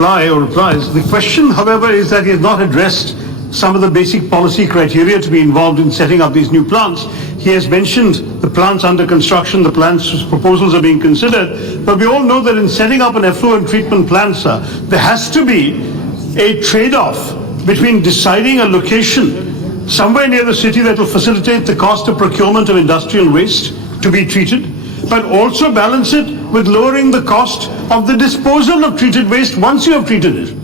replies. The question, however, is that he has not addressed some of the basic policy criteria to be involved in setting up these new plants. He has mentioned the plants under construction, the plants proposals are being considered, but we all know that in setting up an effluent treatment plant, sir, there has to be a trade-off between deciding a location somewhere near the city that will facilitate the cost of procurement of industrial waste to be treated, but also balance it with lowering the cost of the disposal of treated waste once you have treated it.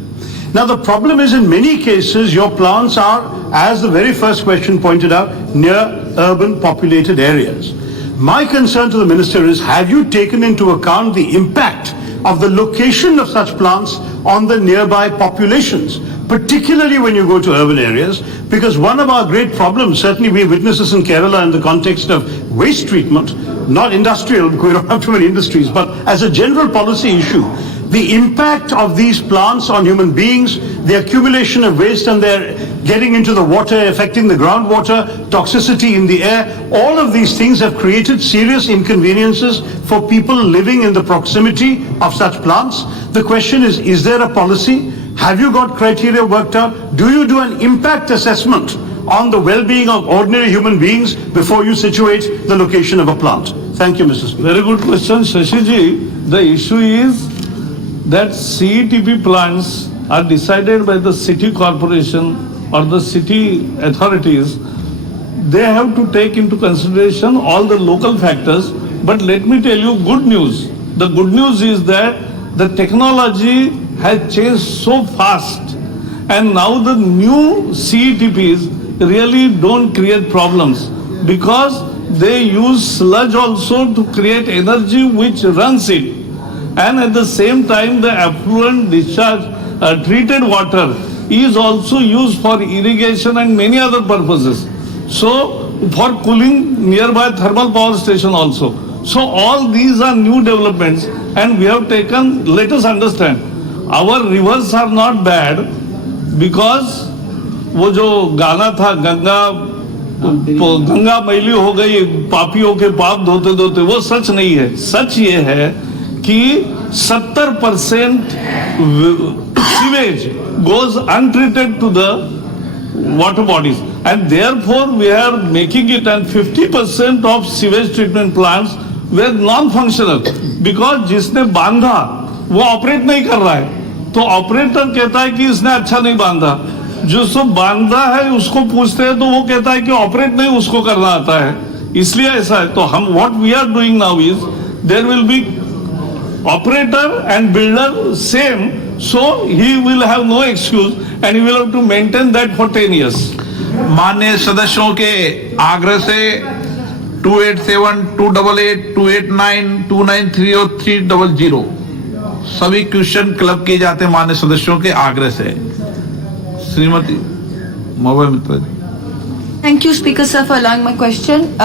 Now the problem is, in many cases your plants are, as the very first question pointed out, near urban populated areas. My concern to the minister is, have you taken into account the impact of the location of such plants on the nearby populations, particularly when you go to urban areas? Because one of our great problems, certainly we witness this in Kerala in the context of waste treatment, not industrial, because we don't have too many industries, but as a general policy issue, the impact of these plants on human beings, the accumulation of waste and they're getting into the water, affecting the groundwater, toxicity in the air, all of these things have created serious inconveniences for people living in the proximity of such plants. The question is there a policy? Have you got criteria worked out? Do you do an impact assessment on the well-being of ordinary human beings before you situate the location of a plant? Thank you, Mr. Speaker. Very good question, Shashi ji. The issue is that CETP plants are decided by the city corporation or the city authorities. They have to take into consideration all the local factors. But let me tell you good news. The good news is that the technology has changed so fast, and now the new CETPs really don't create problems because they use sludge also to create energy which runs it. And at the same time, the effluent discharge, treated water is also used for irrigation and many other purposes. So, for cooling nearby thermal power station also. So, all these are new developments, and we have taken, let us understand, our rivers are not bad because वो जो गाना था गंगा मैली हो गई पापियों के पाप धोते धोते, वो सच नहीं है. सच ये है कि 70% sewage goes untreated to the water bodies, and therefore we are making it, and 50% of sewage treatment plants were non-functional because जिसने बांधा वो ऑपरेट नहीं कर रहा है. तो ऑपरेटर कहता है कि इसने अच्छा नहीं बांधा, जो बांधा है उसको पूछते हैं तो वो कहता है कि ऑपरेट नहीं उसको करना आता है. इसलिए ऐसा है. तो हम what we are doing now is there will be operator and builder same, so he will have no excuse and he will have to maintain that for 10 years. माननीय सदस्यों के आग्रह से 287, 288, 289, 293 और 300 सभी क्वेश्चन क्लब किए जाते हैं माननीय सदस्यों के आग्रह से. Shrimati mobile Mitra. Thank you, Speaker sir, for allowing my question.